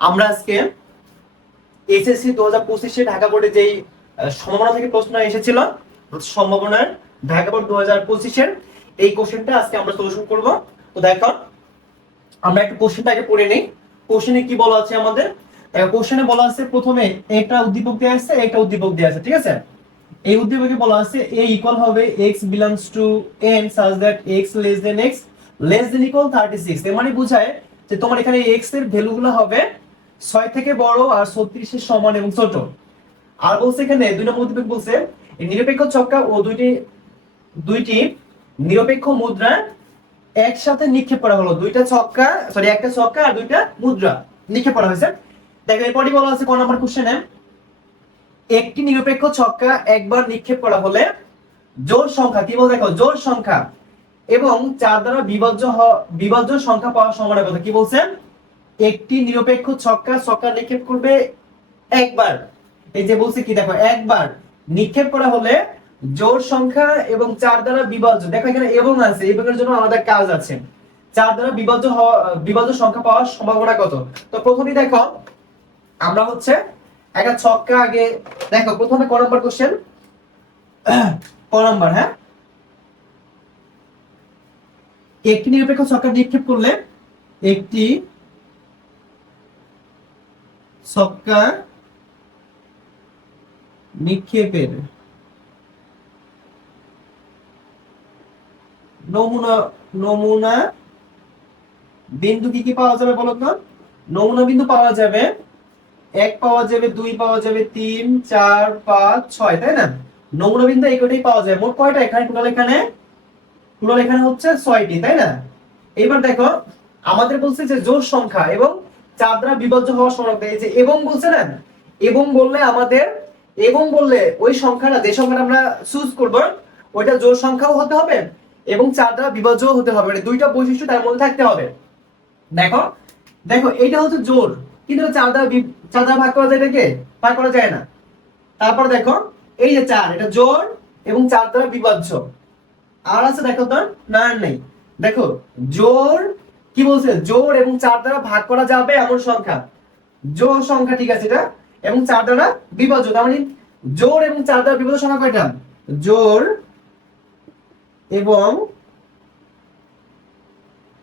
আমরা আজকে এসএসসি দু হাজার পঁচিশে ঢাকা বোর্ডে যেই সম্ভাবনা থেকে প্রশ্ন এসেছিল, সম্ভাবনার ঢাকা বোর্ড দু হাজার পঁচিশের এই কোশ্চেনটা আজকে আমরা সলিউশন করব। তো দেখো, আমরা একটা কোশ্চেনটা আগে পড়ে নেই। কোশ্চেনে কি বলা আছে আমাদের? কোশ্চেনে বলা আছে প্রথমে একটা উদ্দীপক দেওয়া আছে, একটা উদ্দীপক দেওয়া আছে, ঠিক আছে? এই উদ্দীপকে বলা আছে এ ইকুয়াল হবে x belongs to n such that x less than x, less than equal 36 এর মানে বোঝায় যে তোমার এখানে x এর ভ্যালুগুলো হবে 6 থেকে বড় আর 36 এর সমান এবং ছোট। আর বলছে এখানে দুই নম্বর উদ্দীপক বলছে নিরপেক্ষ ছক্কা ও দুইটি দুইটি নিরপেক্ষ মুদ্রা একসাথে নিক্ষেপ করা হলো। দুইটা ছক্কা সরি একটা ছক্কা আর দুইটা মুদ্রা নিক্ষেপ করা হয়েছে। দেখো এরপরই বলা আছে কোন নাম্বার কোশ্চেনে একটি নিরপেক্ষ ছক্কা একবার নিক্ষেপ করা হলে জোর সংখ্যা, কি বল দেখো, জোর সংখ্যা এবং চার দ্বারা বিভাজ্য বিভাজ্য সংখ্যা পাওয়ার সম্ভাবনা কথা কি বলছেন একটি নিরপেক্ষ ছক্কা ছক্কা নিক্ষেপ করবে একবার। এই যে বলছে কি, দেখো, একবার নিক্ষেপ করা হলে জোর সংখ্যা এবং চার দ্বারা বিভাজ্য, দেখো এখানে এবং আছে এবং এর জন্য আমাদের কাজ আছে। চার দ্বারা বিভাজ্য বিভাজ্য সংখ্যা পাওয়ার সম্ভাবনা কত? তো প্রথমেই দেখো, আমরা হচ্ছে একটা ছক্কা আগে, দেখো, প্রথমে ক নম্বর কোশ্চেন ক নম্বর হ্যাঁ? একটি নিরপেক্ষ ছক্কা নিক্ষেপ করলে একটি ছক্কা নিক্ষেপের নমুনা নমুনা বিন্দু কি কি পাওয়া যাবে বলো তো? নমুনা বিন্দু পাওয়া যাবে, এক পাওয়া যাবে, দুই পাওয়া যাবে, তিন, চার, পাঁচ, ছয়, তাই না? নমুনা বিন্দু এই পাওয়া যায়। মোট কয়টা এখানে? টোটাল এখানে? টোটাল এখানে হচ্ছে ছয়টি, তাই না? এবার দেখো, আমাদের বলছে যে জোর সংখ্যা এবং চার দ্বারা বিভাজ্য হওয়ার সম্ভাবনা এই যে এবং বলছে না? এবং বললে আমাদের, এবং বললে ওই সংখ্যাটা, যে সংখ্যাটা আমরা চুজ করব, ওইটা জোর সংখ্যাও হতে হবে এবং চার দ্বারা বিভাজ্য হতে হবে। মানে দুইটা বৈশিষ্ট্য তার মধ্যে থাকতে হবে। দেখো দেখো, এইটা হচ্ছে জোর কিন্তু চার দ্বারা চার দ্বারা ভাগ করা যায় এটাকে ভাগ করা যায় না। তারপর দেখো, এই যে চার, এটা জোর এবং চার দ্বারা বিভাজ্য। আর আছে দেখো তো না আর নেই। দেখো জোর কি বলছে? জোর এবং চার দ্বারা ভাগ করা যাবে এমন সংখ্যা। জোর সংখ্যা ঠিক আছে এটা? এবং চার দ্বারা বিভাজ্য, তার মানে জোর এবং চার দ্বারা বিভাজ্য সংখ্যা কয়টা? জোর এবং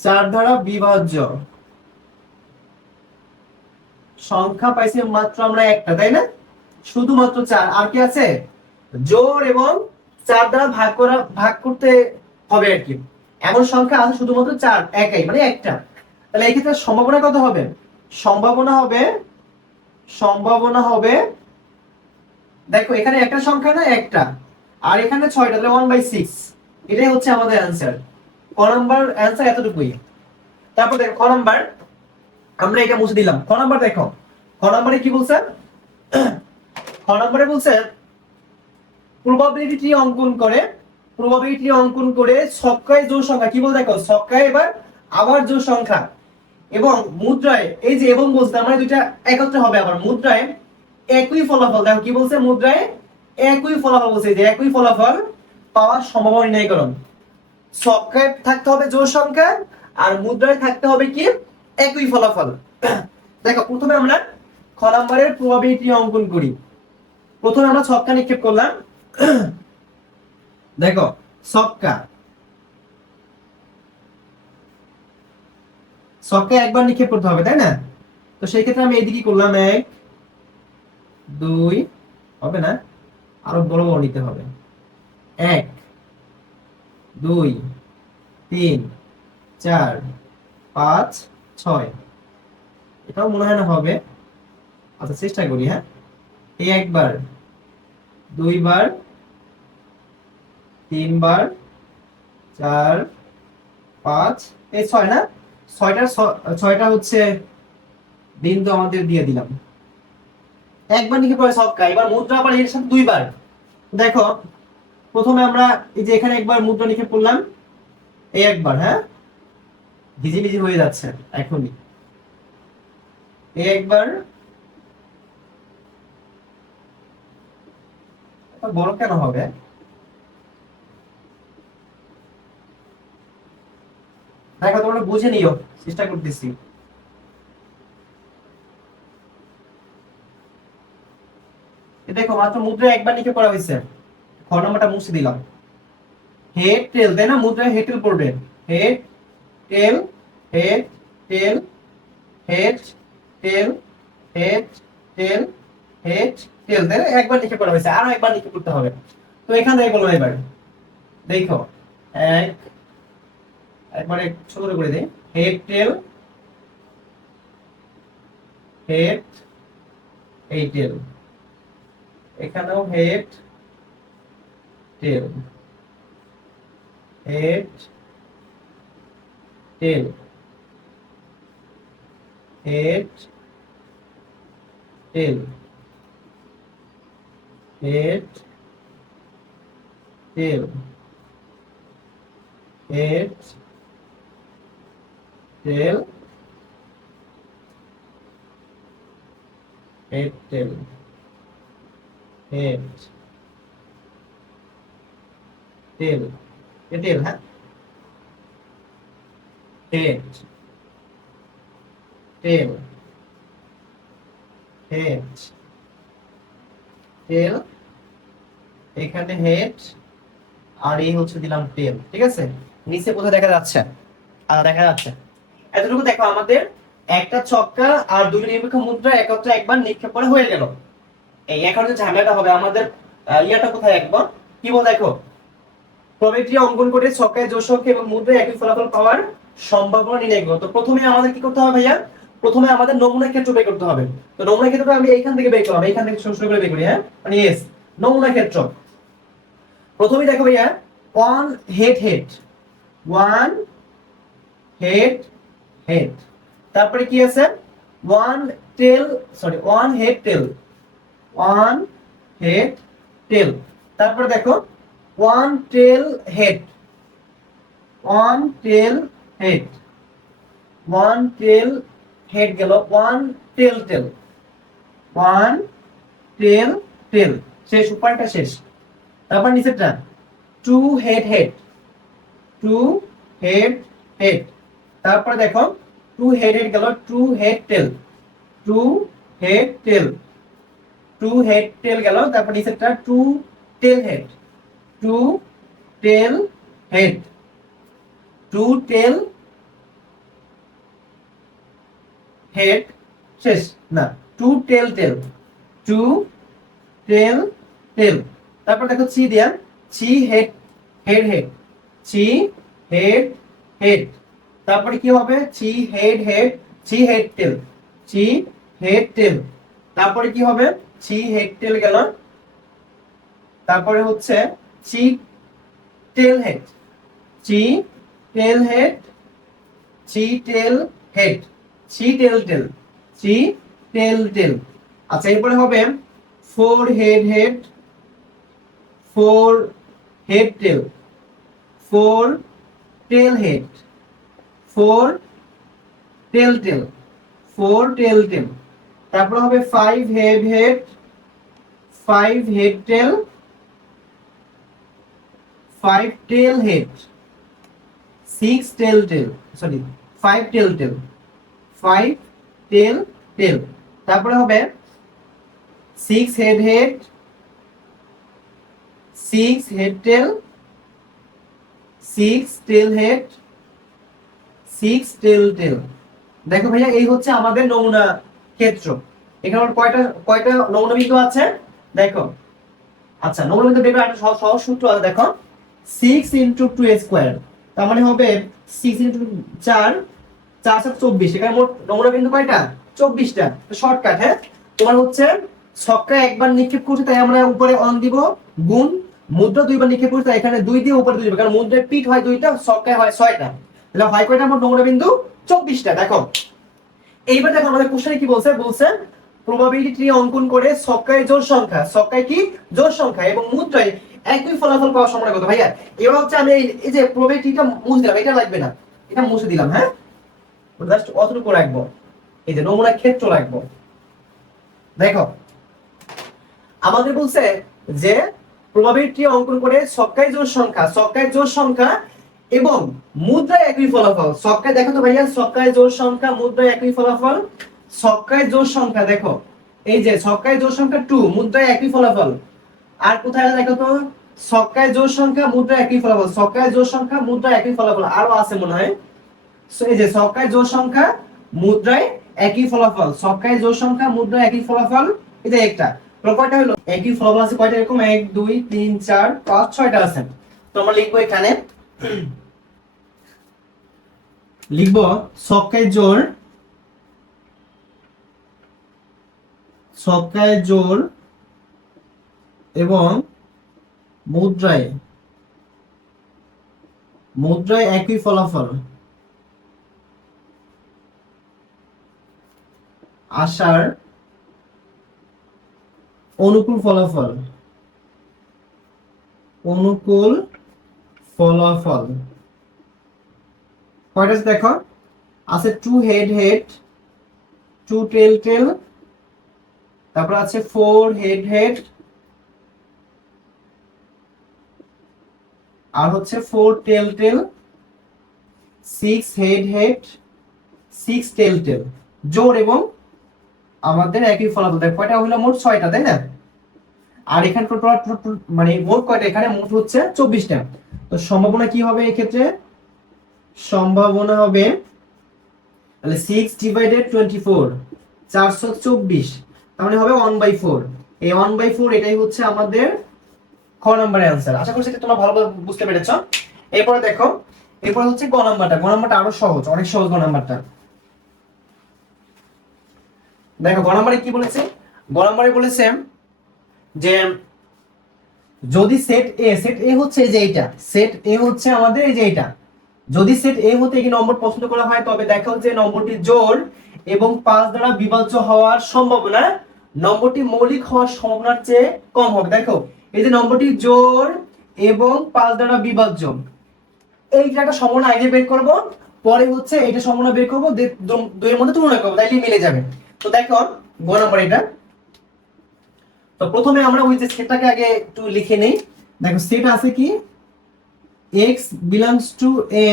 চার দ্বারা বিভাজ্য। সংখ্যা পাইছি মাত্র আমরা একটা, তাই না? শুধুমাত্র চার। আর কি আছে? জোর এবং চার দ্বারা ভাগ করা ভাগ করতে হবে আর কি। এমন সংখ্যা আছে শুধুমাত্র চার, একাই মানে একটা। তাহলে এই ক্ষেত্রে সম্ভাবনা কত হবে? সম্ভাবনা হবে সম্ভাবনা হবে, দেখো, এখানে একটা সংখ্যা না একটা, আর এখানে ছয়টা, তাহলে ওয়ান বাই সিক্স এটাই হচ্ছে আমাদের অ্যান্সার ক নাম্বার অ্যান্সার এতটুকুই। তারপর দেখো, ক নাম্বার আমরা এটা মুছে দিলাম। ক নাম্বার দেখো, ক নাম্বারে কি বলছে? ক নাম্বারে বলছে প্রবাবিলিটি অঙ্কন করে প্রবাবিলিটি অঙ্কন করে ছক্কায় জোর সংখ্যা, কি বল দেখো ছক্কায় এবার আবার জোর সংখ্যা। এবং মুদ্রায়, এই যে এবং বলছে আমরা মানে দুইটা একত্রে হবে আবার। মুদ্রায় একই ফলাফল, দেখো কি বলছে মুদ্রায়? একই ফলাফল বলছে, যে একই ফলাফল পাওয়ার সম্ভাবনা নির্ণয়করণ ছক্কায় থাকতে হবে জোর সংখ্যা, আর মুদ্রায় থাকতে হবে কি? একই ফলাফল। দেখো, প্রথমে আমরা খ নাম্বারের প্রবাবিলিটি অঙ্কন করি। প্রথমে আমরা ছক্কা নিক্ষেপ করলাম। দেখো ছক্কা ছক্কা একবার নিক্ষেপ করতে হবে, তাই না? তো সেই ক্ষেত্রে আমি এইদিকে করলাম এক, দুই, হবে না? আরও বড় বড় নিতে হবে। এক, দুই, তিন, চার, পাঁচ, ছয়। এটাও মনে হয় না হবে। আচ্ছা চেষ্টা করি হ্যাঁ। এই একবার, দুইবার তিনবার, চার, পাঁচ, এই ছয় না? ছয়টা ছয়টা হচ্ছে বিন্দু আমাদের দিয়ে দিলাম। একবার লিখে পড়ে ছক্কা এবার মুদ্রা আবার এর সাথে দুইবার। দেখো, প্রথমে আমরা এই যে এখানে একবার মুদ্রা লিখে পড়লাম, এই একবার হ্যাঁ? ভিজি ভিজি হয়ে যাচ্ছে এখনই। এই একবার, বড় কেন হবে? দেখো, তোমরা বুঝে নিও, চেষ্টা করতেছি। দেখো, মাত্র মুদ্রা একবার লিখে করা হয়েছে। খ নম্বরটা মুছে দিলাম। হেড টেল তাই না? মুদ্রা হেড টেল পড়বে। Head tail head tail head tail head tail head tail তাই না? একবার লিখে করা হয়েছে। আরও একবার লিখে করতে হবে। তো এখান থেকে বলব এবার। দেখো, এক একবারে ছোট করে করে হেড টেল হেড এই টেল এখানেও head tail head tail head tail head tail head tail head tail head tail cái tail ha head tail head tail এখানে হেড আর এই হচ্ছে দিলাম টেল ঠিক আছে নিচে কোথায় দেখা যাচ্ছে আর দেখা যাচ্ছে এতটুকু দেখো, আমাদের একটা ছক্কা আর দুই নিরপেক্ষ মুদ্রা একত্রে একবার নিক্ষেপ করে হয়ে গেল। এই, এখন যে ঝামেলাটা হবে, আমাদের ইয়েটা কোথায় একবার? কি বল দেখো? প্রবেটি অঙ্কন করে ছক্কায় সংখ্যা এবং মুদ্রায় একই ফলাফল পাওয়ার সম্ভাবনা নির্ণয় করো। তো প্রথমে আমাদের কি করতে হবে ভাইয়া? প্রথমে আমাদের নমুনা ক্ষেত্র বের করতে হবে। তো নমুনা ক্ষেত্রটা আমি এইখান থেকে বের করলাম, এইখান থেকে শুরু করে বের করি হ্যাঁ? মানে ইয়েস নমুনা ক্ষেত্র। প্রথমে দেখো ভাইয়া one head head one head head তারপরে কি আছে? One tail sorry one head tail one head tail তারপরে দেখো one tail head one tail head one tail head গেল one tail tail one tail tail শেষ উপরটা শেষ। তারপর নিচেরটা। Two head head two head head তারপরে দেখো টু হেডেড গেল two head tail two head tail two head tail গেল, তারপর নিচেরটা two tail head two tail head two tail head শেষ, না two tail tail two tail tail তারপর দেখো সি দিয়া সি হেড হেড হেড সি হেড হেড তারপরে কি হবে? সি হেড হেড সি হেড টেল সি হেড টেল। তারপরে কি হবে? সি হেড টেল গেল। তারপরে হচ্ছে সি টেল হেড সি টেল হেড সি টেল হেড সি টেল টেল সি টেল টেল। আচ্ছা এরপরে হবে four head head, four head tail, four tail head. Four tail tail four tail tail তারপর হবে five head head five head tail five tail head six tail tail sorry five tail tail five tail tail তারপরে হবে six head head six head tail six tail head six tail tail দেখো ভাইয়া, এই হচ্ছে আমাদের নমুনা ক্ষেত্র। এখানে আমার কয়টা কয়টা নমুনা বিন্দু আছে? দেখো। আচ্ছা নমুনা বিন্দু বের একটা সহজ সূত্র আছে, দেখো। সিক্স ইন্টু টু স্কোয়ার তার মানে হবে সিক্স ইন্টু চার চার সাত চব্বিশ। এখানে মোট নমুনা বিন্দু কয়টা? চব্বিশটা। শর্টকাট হ্যাঁ? তোমার হচ্ছে ছক্কা একবার নিক্ষেপ করছে, তাই আমরা উপরে অন দিব, গুণ। মুদ্রা দুইবার নিক্ষেপ করছে, তাই এখানে দুই দিয়ে উপরে দুই কারণ মুদ্রার পিঠ হয় দুইটা, ছক্কায় হয় ছয়টা। তাহলে কয়টা? মোট নমুনা বিন্দু চব্বিশটা। দেখো, এইবার দেখো আমাদের কোশ্চেনে কি বলছে? বলছে প্রবাবিলিটি অঙ্কন করে জোর সংখ্যা। কি? জোর সংখ্যা এবং মুদ্রায় একই ফলাফল কত? ভাইয়া, এবার হচ্ছে আমি এই- যে প্রবাবিলিটিটা মুছে দিলাম, এটা লাগবে না। এটা মুছে দিলাম হ্যাঁ? জাস্ট অতটুকু রাখব। এই যে নমুনা ক্ষেত্র রাখব। দেখো, আমাদের বলছে যে প্রবাবিলিটি অঙ্কন করে ছক্কায় জোর সংখ্যা। ছক্কায় জোর সংখ্যা এবং মুদ্রায় একই ফলাফল। ছক্কায় দেখো তো ভাইয়া ছক্কায় জোর সংখ্যা, মুদ্রায় একই ফলাফল। ছক্কায় জোর সংখ্যা, দেখো। এই যে ছক্কায় জোর সংখ্যা টু মুদ্রায় একই ফলাফল। আর কোথায় দেখো তো? ছক্কায় জোর সংখ্যা মুদ্রা একই ফলাফল। ছক্কায় জোর সংখ্যা মুদ্রা একই ফলাফল। আরও আছে মনে হয়। এই যে ছক্কায় জোর সংখ্যা, মুদ্রায় একই ফলাফল। ছক্কায় জোর সংখ্যা মুদ্রা একই ফলাফল। এটা একটা। কয়টা হলো? একই ফলাফল আছে কয়টা? এরকম এক, দুই, তিন, চার, পাঁচ, ছয়টা আছে। তো আমরা লিখব এখানে। লিখব ছক্কায় জোর ছক্কায় জোর এবং মুদ্রায়। মুদ্রায় একই ফলাফল। আসার অনুকূল ফলাফল। অনুকূল ফলাফল কয়টা দেখো? আছে two head head two tail tail তারপর আছে ফোর হেড হেড আর হচ্ছে four tail tail six head head six tail tail জোর এবং আমাদের একই ফলাফল। দেখ, কয়টা হলো মোট ছয়টা, তাই না? আর এখানে টোটাল মানে মোট কয়টা? এখানে মোট হচ্ছে চব্বিশটা। তো সম্ভাবনা কি হবে এক্ষেত্রে? সম্ভাবনা হবে তাহলে সিক্স ডিভাইডেড টোয়েন্টি ফোর চারশো চব্বিশ। তাহলে হবে ওয়ান বাই ফোর এই ওয়ান বাই ফোর এটাই হচ্ছে আমাদের খ নম্বরের অ্যান্সার আশা করছি তোমরা ভালোভাবে বুঝতে পেরেছ? এরপরে দেখো, এরপরে হচ্ছে গ নাম্বারটা। গ নাম্বারটা আরও সহজ, অনেক সহজ গ নাম্বারটা। দেখো, গ নাম্বারে কি বলেছে? গ নাম্বারে বলেছে যে যদি সেট এ সেট এ হচ্ছে এই যে এইটা সেট এ হচ্ছে আমাদের এই যে এইটা। যদি সেট এ হতে কি নম্বর পছন্দ করা হয়, তবে দেখো যে নম্বরটি জোড় এবং পাঁচ দ্বারা বিভাজ্য হওয়ার সম্ভাবনা, নম্বরটি মৌলিক হওয়ার সম্ভাবনার চেয়ে কম হবে। দেখো, এই যে নম্বরটি জোড় এবং পাঁচ দ্বারা বিভাজ্য। এইটা একটা সম্ভাবনা আগে বের করব, পরে হচ্ছে এটা সম্ভাবনা বের করব দুইয়ের মধ্যে তুলনা করব, তাইলে মিলে যাবে। তো দেখো, গ নম্বর এটা। তো প্রথমে আমরা ওই যে সেটটাকে আগে একটু লিখে নেই। দেখো, সেট আছে কি? x belongs to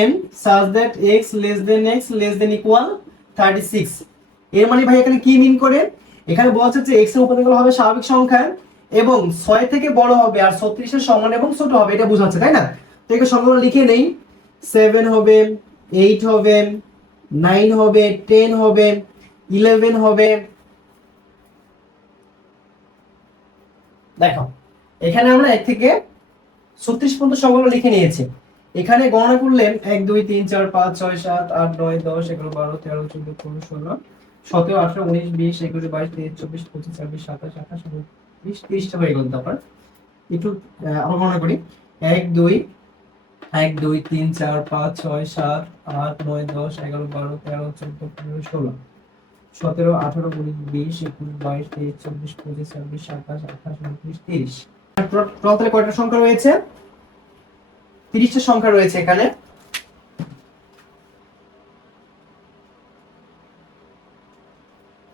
n such that x less than x less than equal 36 এর মানে ভাই এখানে কি মিন করে? এখানে বলছে যে x এর উপাদানগুলো হবে স্বাভাবিক সংখ্যা এবং 6 থেকে বড় হবে আর 36 এর সমান এবং ছোট হবে, এটা বোঝাচ্ছে তাই না? তো এখানে সংখ্যাগুলো লিখে নেই। 7 হবে 8 হবে 9 হবে 10 হবে 11 হবে দেখো, এখানে আমরা এক থেকে ছত্রিশ পর্যন্ত সংখ্যাগুলো লিখে নিয়েছি। এখানে গণনা করলে এক, দুই, তিন, চার, পাঁচ, ছয়, সাত, আট, নয়, দশ, এগারো, বারো, তেরো, চোদ্দ, পনেরো, ষোলো, সতেরো, আঠারো, উনিশ, বিশ, একুশ, বাইশ, তেইশ, চব্বিশ, পঁচিশ, ছাব্বিশ, সাতাশ, আঠাশ, উনত্রিশ, তিরিশটা হয়ে গেল তারপর। একটু আমরা গণনা করি। এক, দুই এক, দুই, তিন, চার, পাঁচ, ছয়, সাত, আট, নয়, দশ, এগারো, বারো, তেরো, চোদ্দ, পনেরো, ষোলো। সতেরো, আঠারো, উনিশ, বিশ, একুশ, বাইশ, তেইশ, চব্বিশ, পঁচিশ, ছাব্বিশ, সাতাশ, আঠাশ, উনত্রিশ, তিরিশ। টোটাল কয়টা সংখ্যা রয়েছে? তিরিশটা সংখ্যা রয়েছে এখানে।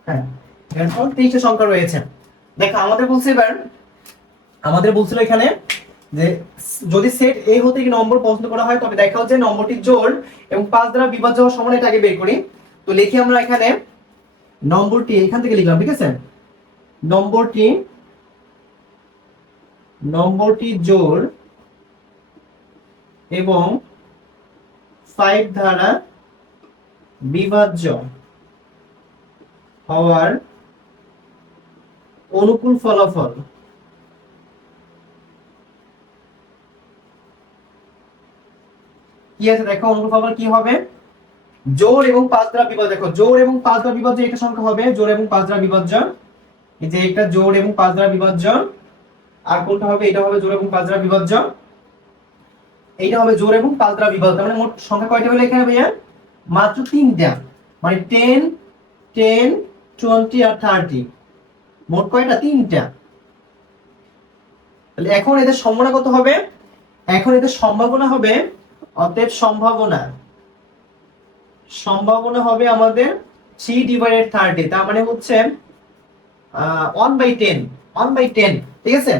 হ্যাঁ তিরিশটা সংখ্যা রয়েছে। দেখো, আমাদের বলছে এবার, আমাদের বলছিল এখানে যে, যদি সেট এ হতে নম্বর পছন্দ করা হয়, তবে দেখা হচ্ছে নম্বরটি জোড় এবং পাঁচ দ্বারা বিভাজ্য হওয়ার সমান এটা আগে বের করি। তো লিখি আমরা এখানে নম্বরটি এখান থেকে লিখলাম, ঠিক আছে? নম্বরটি নম্বরটি জোড় এবং ফাইভ দ্বারা বিভাজ্য হওয়ার অনুকূল ফলাফল। কি আছে? দেখো, অনুকূল ফলাফল কি হবে? জোড় এবং পাঁচ দ্বারা বিভাজ্য। দেখো, জোর এবং পাঁচ দ্বারা বিভাজ্য একটা সংখ্যা হবে জোর এবং পাঁচ দ্বারা বিভাজ্য। এই যে একটা জোড় এবং পাঁচ দ্বারা বিভাজ্য। আর কোনটা হবে? এটা হবে জোড় এবং পাঁচ দ্বারা বিভাজ্য। এইটা হবে জোর এবং পাঁচ দ্বারা বিভাজ্য। মানে মোট সংখ্যা কয়টা হলো এখানে ভাইয়া? মাত্র তিনটা। মানে টেন টেন টোয়েন্টি আর থার্টি মোট কয়টা? তিনটা। তাহলে এখন এদের সম্ভাবনা কত হবে? এখন এদের সম্ভাবনা হবে অতএব সম্ভাবনা। সম্ভাবনা হবে আমাদের থ্রি ডিভাইডেড থার্টি তার মানে হচ্ছে one by ten one by ten ঠিক আছে?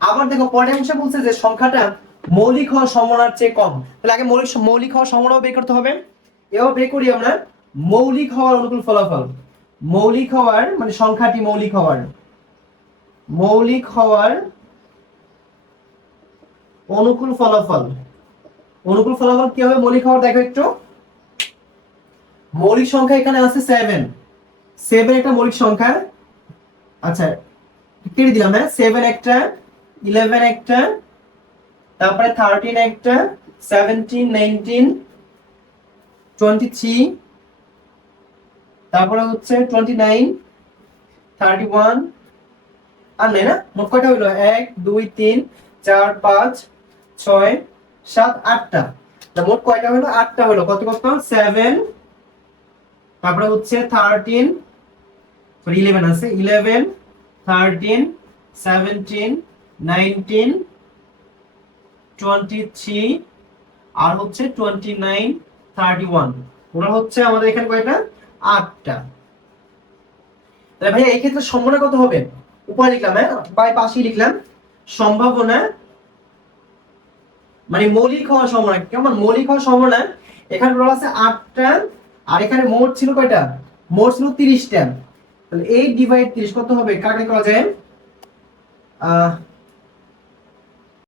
আবার দেখো, পরের অংশে বলছে যে সংখ্যাটা মৌলিক হওয়ার সম্ভাবনার চেয়ে কম। তাহলে আগে মৌলিক মৌলিক হওয়ার সম্ভাবনা বের করতে হবে। এবার বের করি আমরা মৌলিক হওয়ার অনুকূল ফলাফল। মৌলিক হওয়ার মানে সংখ্যাটি মৌলিক হওয়ার। মৌলিক হওয়ার অনুকূল ফলাফল। অনুকূল ফলাফল কি হবে? মৌলিক হওয়ার, দেখো একটু। মৌলিক সংখ্যা এখানে আছে সেভেন সেভেন একটা মৌলিক সংখ্যা। আচ্ছা কেটে দিলাম হ্যাঁ। সেভেন একটা ইলেভেন একটা, তারপরে থার্টিন একটা সেভেন্টিন নাইনটিন টোয়েন্টি থ্রি তারপরে হচ্ছে টোয়েন্টি নাইন থার্টি ওয়ান আর নেই না, মোট কয়টা হইল এক, দুই, তিন, চার, পাঁচ, ছয়, সাত, আটটা। মোট কয়টা হলো? আটটা হলো। কত কত সেভেন তারপরে হচ্ছে থার্টিন সরি ইলেভেন আছে eleven thirteen seventeen nineteen twenty three আর হচ্ছে টোয়েন্টি নাইন থার্টি ওয়ান ওরা হচ্ছে আমাদের এখানে কয়টা? আটটা। তাহলে ভাই এই ক্ষেত্রে সম্ভাবনা কত হবে? উপরে লিখলাম হ্যাঁ? বাই পাশেই লিখলাম। সম্ভাবনা মানে মৌলিক হওয়ার সম্ভাবনা, কেমন? মৌলিক হওয়ার সম্ভাবনা, এখানে বলা আছে আটটা আর এখানে মোট ছিল কয়টা? মোট ছিল তিরিশটা। তাহলে এই ডিভাইড তিরিশ, কত হবে? কাকে করা যায়?